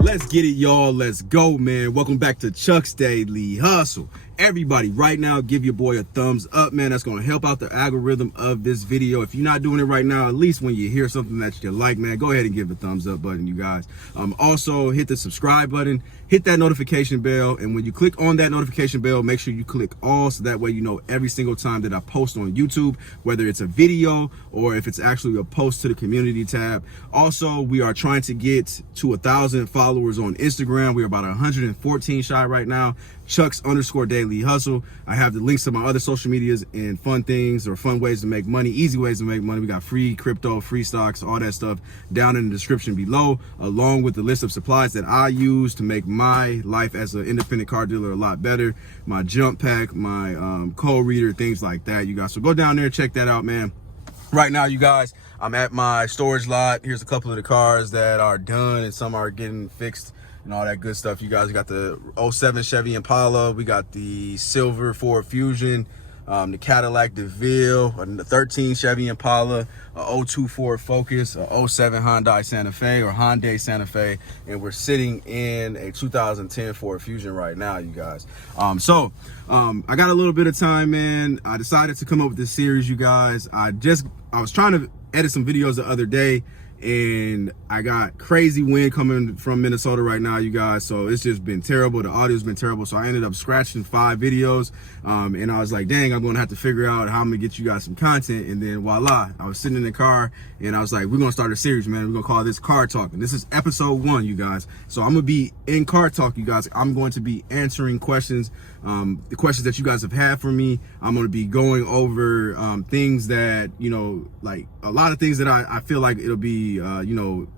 Let's get it, y'all. Let's go, man. Welcome back to Chuck's Daily Hustle. Everybody, right now, give your boy a thumbs up, man. That's going to help out the algorithm of this video. If you're not doing it right now, at least when you hear something that you like, man, go ahead and give a thumbs up button, you guys. Also, hit the subscribe button, hit that notification bell, and when you click on that notification bell, make sure you click all, so that way you know every single time that I post on YouTube, whether it's a video or if it's actually a post to the community tab. Also, we are trying to get to 1,000 followers on Instagram. We're about 114 shy right now. Chucks_Daily Hustle. I have the links to my other social medias and fun things or fun ways to make money, easy ways to make money. We got free crypto, free stocks, all that stuff down in the description below, along with the list of supplies that I use to make my life as an independent car dealer a lot better. My jump pack, my code reader, things like that, you guys. So go down there, check that out, man. Right now, you guys, I'm at my storage lot. Here's a couple of the cars that are done and some are getting fixed and all that good stuff. You guys got the 07 Chevy Impala, we got the silver Ford Fusion, the Cadillac DeVille, the 13 Chevy Impala, a 02 Ford Focus, a 07 Hyundai Santa Fe, and we're sitting in a 2010 Ford Fusion right now, you guys. I got a little bit of time, man. I decided to come up with this series, you guys. I was trying to edit some videos the other day, and I got crazy wind coming from Minnesota right now, you guys. So it's just been terrible. The audio's been terrible. So I ended up scratching 5 videos. And I was like, dang, I'm gonna have to figure out how I'm gonna get you guys some content. And then voila, I was sitting in the car and I was like, we're gonna start a series, man. We're gonna call this Car Talk. And this is episode 1, you guys. So I'm gonna be in Car Talk, you guys. I'm going to be answering questions, the questions that you guys have had for me. I'm gonna be going over things that, you know, like a lot of things that I feel like it'll be, you know,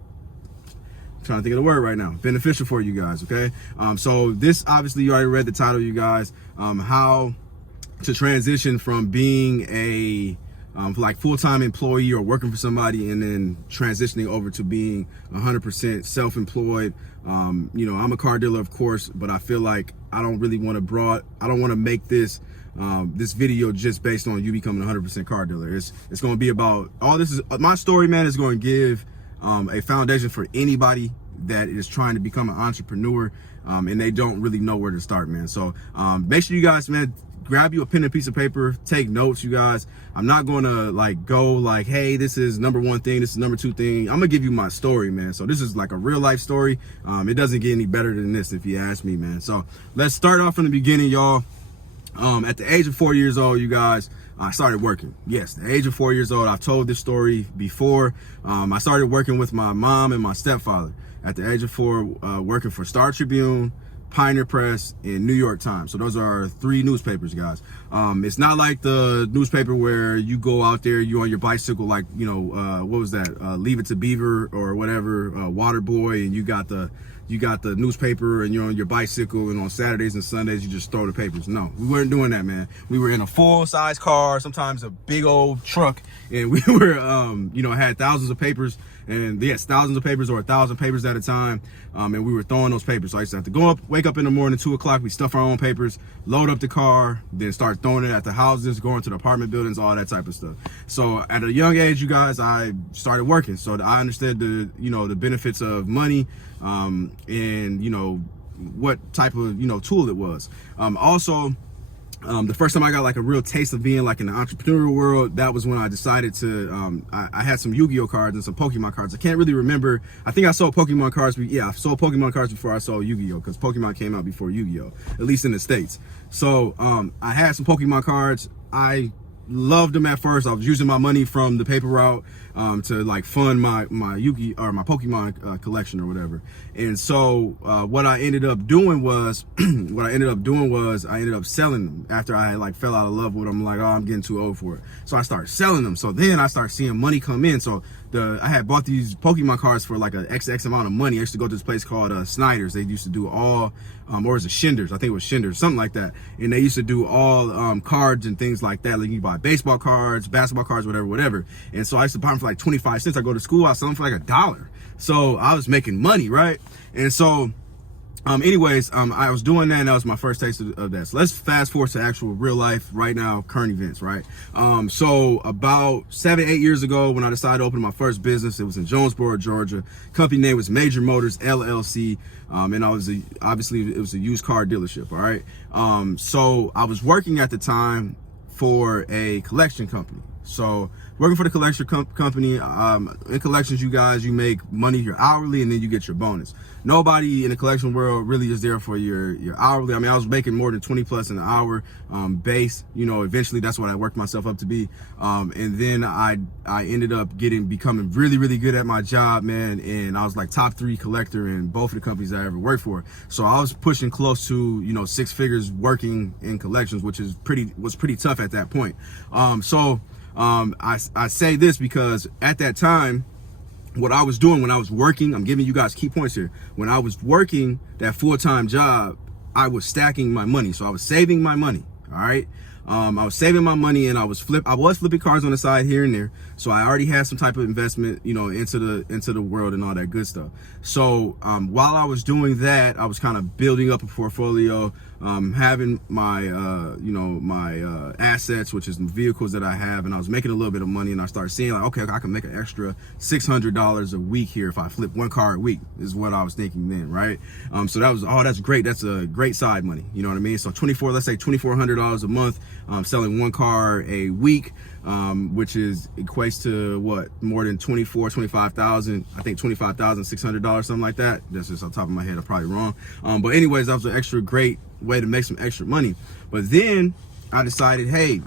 trying to think of the word right now, beneficial for you guys. Okay, so this, obviously you already read the title, you guys. How to transition from being a like full-time employee or working for somebody and then transitioning over to being 100% self-employed. You know, I'm a car dealer, of course, but I feel like I don't really want to make this this video just based on you becoming 100% car dealer. It's going to be about all this. Is my story, man, is going to give a foundation for anybody that is trying to become an entrepreneur and they don't really know where to start, man. So make sure you guys, man, grab you a pen and piece of paper, take notes, you guys. I'm not going to like go like, hey, this is number 1 thing, this is number 2 thing. I'm gonna give you my story, man. So this is like a real life story. It doesn't get any better than this, if you ask me, man. So let's start off from the beginning, y'all. At the age of 4 years old, you guys, I started working. Yes, the age of 4 years old. I've told this story before. I started working with my mom and my stepfather at the age of 4, working for Star Tribune, Pioneer Press, and New York Times. So those are 3 newspapers, guys. It's not like the newspaper where you go out there, you on your bicycle, like, you know, what was that? Leave It to Beaver or whatever, Water Boy, and you got the newspaper and you're on your bicycle, and on Saturdays and Sundays you just throw the papers. No, we weren't doing that, man. We were in a full-size car, sometimes a big old truck, and we were you know, had thousands of papers, and yes, thousands of papers or 1,000 papers at a time, and we were throwing those papers. So I used to have to wake up in the morning, 2 o'clock, we stuff our own papers, load up the car, then start throwing it at the houses, going to the apartment buildings, all that type of stuff. So at a young age, you guys, I started working, so I understood the, you know, the benefits of money, and you know what type of, you know, tool it was. Also, the first time I got like a real taste of being like in the entrepreneurial world, that was when I decided to I had some Yu-Gi-Oh cards and some Pokemon cards. I can't really remember. I think I sold Pokemon cards, but yeah, I sold Pokemon cards before I sold Yu-Gi-Oh, because Pokemon came out before Yu-Gi-Oh, at least in the States. So I had some Pokemon cards. I loved them at first. I was using my money from the paper route to like fund my Yu-Gi or my Pokemon collection or whatever. And so what I ended up doing was I ended up selling them after I like fell out of love with them. Like, oh, I'm getting too old for it. So I started selling them. So then I started seeing money come in. So I had bought these Pokemon cards for like an XX amount of money. I used to go to this place called Snyder's. They used to do all, or was it Schindler's? I think it was Schindler's, something like that. And they used to do all cards and things like that. Like you buy baseball cards, basketball cards, whatever. And so I used to buy them for like 25 cents. I go to school, I sell them for like $1. So I was making money, right? And so Anyways, I was doing that, and that was my first taste of that. So let's fast forward to actual real life right now, current events, right? So about 7-8 years ago, when I decided to open my first business, it was in Jonesboro, Georgia. Company name was Major Motors LLC, and obviously it was a used car dealership. All right. So I was working at the time for a collection company. So working for the collection company, in collections, you make money, your hourly, and then you get your bonus. Nobody in the collection world really is there for your hourly. I mean, I was making more than 20 plus an hour base. Eventually that's what I worked myself up to be. And then I ended up becoming really, really good at my job, man. And I was like top 3 collector in both of the companies I ever worked for. So I was pushing close to, 6 figures working in collections, which was pretty tough at that point. I say this because at that time, what I was doing when I was working, I'm giving you guys key points here. When I was working that full-time job, I was stacking my money. So I was saving my money. All right. I was saving my money, and I was flipping cars on the side here and there. So I already had some type of investment, into the world and all that good stuff. So while I was doing that, I was kind of building up a portfolio, having my my assets, which is the vehicles that I have, and I was making a little bit of money, and I started seeing like, okay, I can make an extra $600 a week here if I flip 1 car a week, is what I was thinking then, right? So that was, that's great. That's a great side money. You know what I mean? So let's say $2,400 a month, selling 1 car a week, which equates to what, more than 25,000, I think $25,600, something like that. That's just on top of my head, I'm probably wrong. But anyways, that was an extra great way to make some extra money. But then I decided, hey,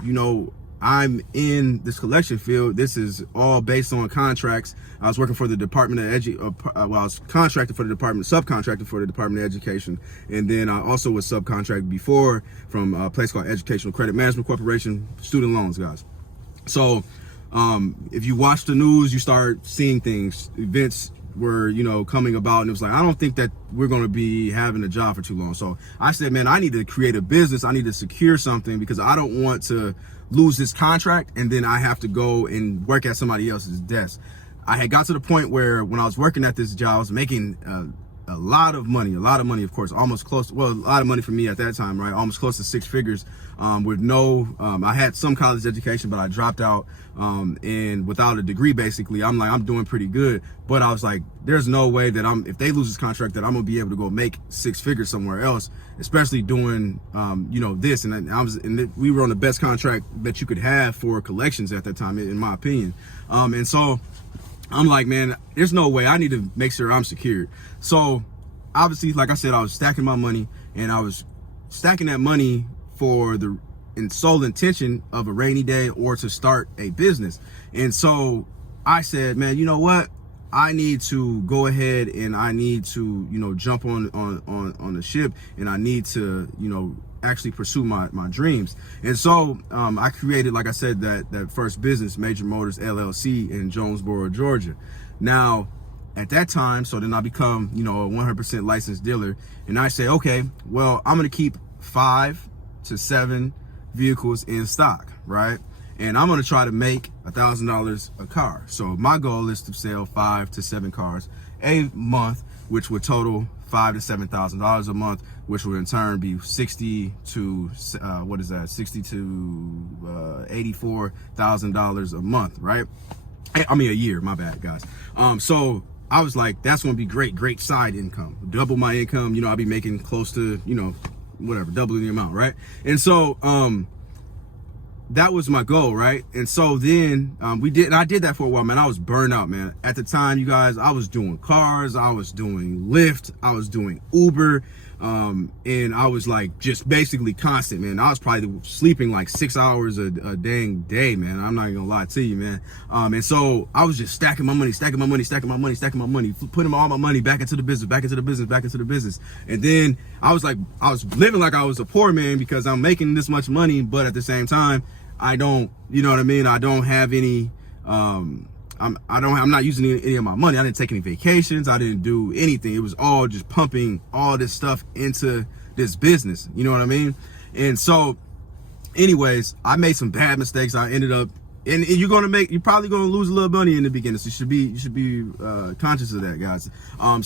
I'm in this collection field. This is all based on contracts. I was working for the Department of I was contracted for the department, subcontracted for the Department of Education. And then I also was subcontracted before from a place called Educational Credit Management Corporation, student loans, guys. So if you watch the news, you start seeing things, events were, coming about, and it was like, I don't think that we're going to be having a job for too long. So I said, man, I need to create a business. I need to secure something, because I don't want to lose this contract and then I have to go and work at somebody else's desk. I had got to the point where when I was working at this job, I was making a lot of money, of course, almost close, well, a lot of money for me at that time, right? Almost close to 6 figures, with I had some college education, but I dropped out, and without a degree, basically. I'm like, I'm doing pretty good, but I was like, there's no way that if they lose this contract, that I'm gonna be able to go make 6 figures somewhere else, especially doing, this. And we were on the best contract that you could have for collections at that time, in my opinion. And so I'm like, man, there's no way. I need to make sure I'm secured. So obviously, like I said, I was stacking my money, and I was stacking that money for the sole intention of a rainy day or to start a business. And so I said, man, you know what? I need to go ahead and I need to, jump on the ship, and I need to, actually pursue my dreams. And so I created, like I said, that first business, Major Motors LLC, in Jonesboro, Georgia. Now, at that time, so then I become, a 100% licensed dealer, and I say, okay, well, I'm gonna keep 5 to 7 vehicles in stock, right? And I'm gonna try to make $1,000 a car. So my goal is to sell 5 to 7 cars a month, which would total $5,000 to $7,000 a month, which would in turn be $60,000 to $84,000 a month, right? I mean a year, my bad, guys. So I was like, that's gonna be great side income, double my income. I'll be making close to, whatever, double the amount, right? And so that was my goal, right? And so then I did that for a while, man. I was burned out, man. At the time, you guys, I was doing cars, I was doing Lyft, I was doing Uber, and I was like just basically constant, man. I was probably sleeping like 6 hours a dang day, man. I'm not even gonna lie to you, man. And so I was just stacking my money, putting all my money back into the business. And then I was living like I was a poor man, because I'm making this much money, but at the same time, I don't, you know what I mean? I don't have any, I'm not using any of my money. I didn't take any vacations. I didn't do anything. It was all just pumping all this stuff into this business. You know what I mean? And so anyways, I made some bad mistakes. I ended up and you're probably gonna lose a little money in the beginning, so you should be conscious of that, guys.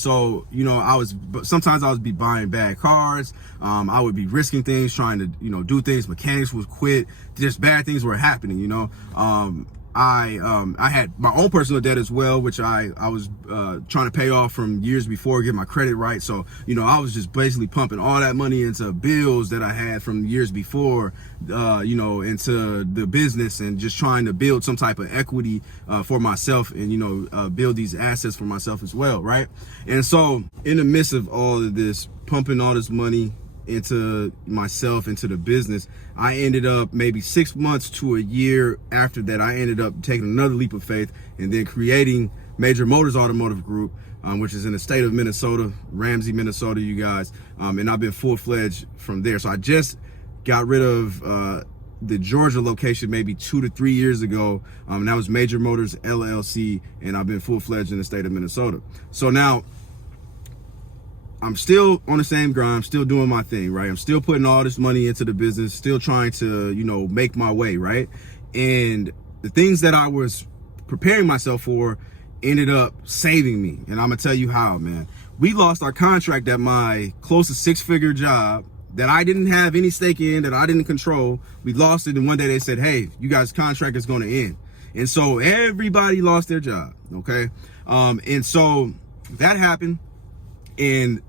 So you know, sometimes I would be buying bad cars. I would be risking things, trying to, you know, do things. Mechanics would quit. Just bad things were happening, you know. I had my own personal debt as well, which I was trying to pay off from years before, get my credit right. So, you know, I was just basically pumping all that money into bills that I had from years before, you know, into the business, and just trying to build some type of equity for myself, and, you know, build these assets for myself as well, right? And so in the midst of all of this, pumping all this money into myself, into the business, I ended up maybe 6 months to a year after that, I ended up taking another leap of faith and then creating Major Motors Automotive Group, which is in the state of Minnesota, Ramsey, Minnesota, you guys. And I've been full-fledged from there. So I just got rid of the Georgia location maybe 2 to 3 years ago. And that was Major Motors LLC, and I've been full-fledged in the state of Minnesota. So now I'm still on the same grind, still doing my thing, right? I'm still putting all this money into the business, still trying to, you know, make my way, right? And the things that I was preparing myself for ended up saving me. And I'm gonna tell you how, man. We lost our contract at my close to 6-figure job that I didn't have any stake in, that I didn't control. We lost it, and one day they said, hey, you guys' contract is gonna end. And so everybody lost their job, okay? And so that happened. And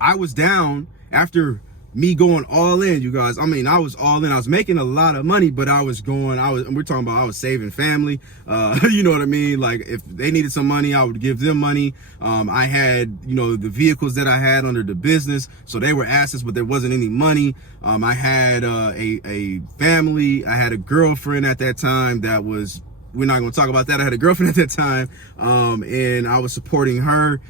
I was down after me going all in, you guys. I mean, I was all in. I was making a lot of money, but we're talking about I was saving family. You know what I mean? Like, if they needed some money, I would give them money. I had, you know, the vehicles that I had under the business, so they were assets, but there wasn't any money. I had a family. I had a girlfriend at that time that was, we're not going to talk about that. I had a girlfriend at that time, and I was supporting her.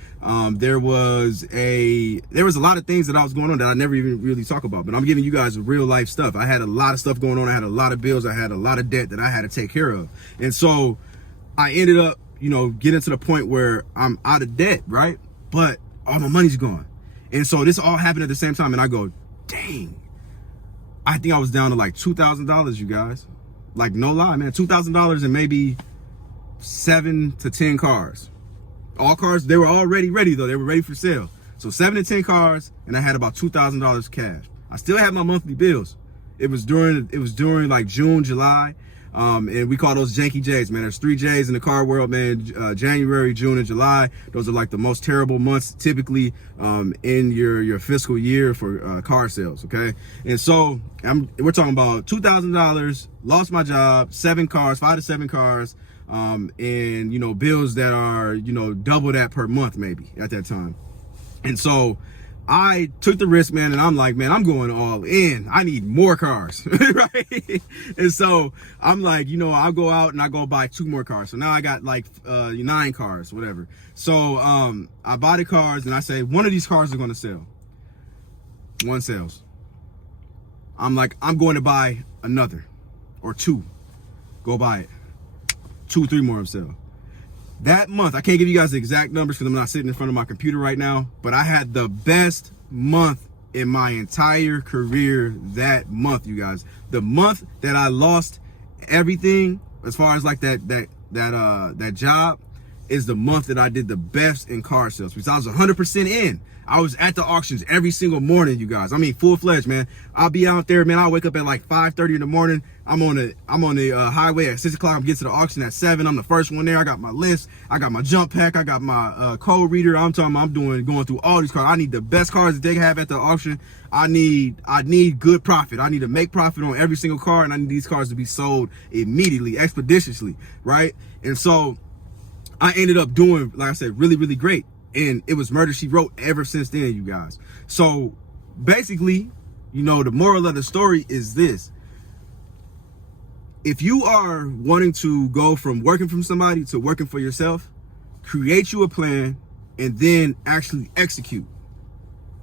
There was a lot of things that I was going on that I never even really talk about, but I'm giving you guys real life stuff. I had a lot of stuff going on. I had a lot of bills. I had a lot of debt that I had to take care of. And so I ended up, you know, getting to the point where I'm out of debt, right? But all my money's gone. And so this all happened at the same time. And I go, dang, I think I was down to like $2,000, you guys. Like, no lie, man, $2,000 and maybe 7 to 10 cars. All cars, they were already ready though. They were ready for sale. So 7 to 10 cars, and I had about $2,000 cash. I still had my monthly bills. It was during like June, July, and we call those janky J's, man. There's 3 J's in the car world, man. January, June, and July. Those are like the most terrible months typically in your fiscal year for car sales, okay? And so we're talking about $2,000, lost my job, 7 cars, 5 to 7 cars, and, you know, bills that are, you know, double that per month maybe at that time. And so I took the risk, man, and I'm like, man, I'm going all in. I need more cars, right? And so I'm like, you know, I'll go out and I go buy 2 more cars. So now I got like 9 cars, whatever. So I buy the cars and I say, one of these cars are going to sell. One sells. I'm like, I'm going to buy another or 2. Go buy it. 2, 3 more sell. That month, I can't give you guys the exact numbers because I'm not sitting in front of my computer right now, but I had the best month in my entire career that month, you guys. The month that I lost everything, as far as like that job, is the month that I did the best in car sales, because I was 100% in. I was at the auctions every single morning, you guys. I mean, full-fledged, man. I'll be out there, man. I'll wake up at like 5:30 in the morning. I'm on the highway at 6 o'clock. I'm getting to the auction at 7. I'm the first one there. I got my list. I got my jump pack. I got my code reader. I'm talking about going through all these cars. I need the best cars that they have at the auction. I need good profit. I need to make profit on every single car, and I need these cars to be sold immediately, expeditiously, right? And so I ended up doing, like I said, really, really great. And it was Murder, She Wrote ever since then, you guys. So basically, you know, the moral of the story is this. If you are wanting to go from working for somebody to working for yourself, create you a plan and then actually execute.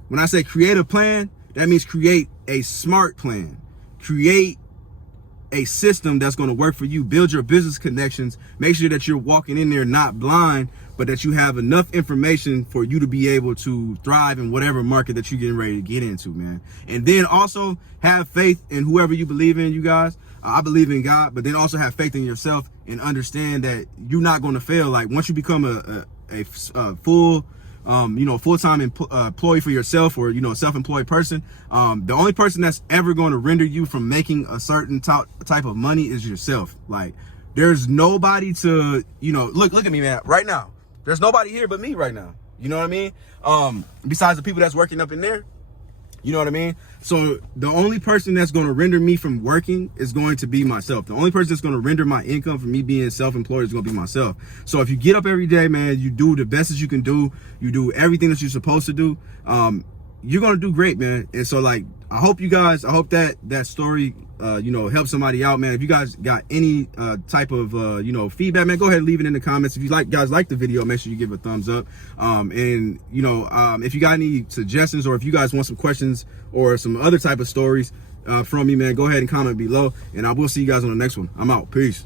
When I say create a plan, that means create a smart plan. Create a system that's going to work for you. Build your business connections. Make sure that you're walking in there not blind, but that you have enough information for you to be able to thrive in whatever market that you're getting ready to get into, man. And then also have faith in whoever you believe in, you guys. I believe in God, but then also have faith in yourself and understand that you're not going to fail. Like once you become a full, full-time employee for yourself, or, a self-employed person, the only person that's ever going to render you from making a certain type of money is yourself. Like there's nobody to, look at me, man, right now. There's nobody here but me right now. You know what I mean? Besides the people that's working up in there. You know what I mean? So the only person that's going to render me from working is going to be myself. The only person that's going to render my income from me being self-employed is going to be myself. So if you get up every day, man, you do the best that you can do. You do everything that you're supposed to do. You're going to do great, man. And so like, I hope that story, help somebody out, man. If you guys got any type of, feedback, man, go ahead and leave it in the comments. If you guys like the video, make sure you give a thumbs up. If you got any suggestions, or if you guys want some questions or some other type of stories from me, man, go ahead and comment below, and I will see you guys on the next one. I'm out. Peace.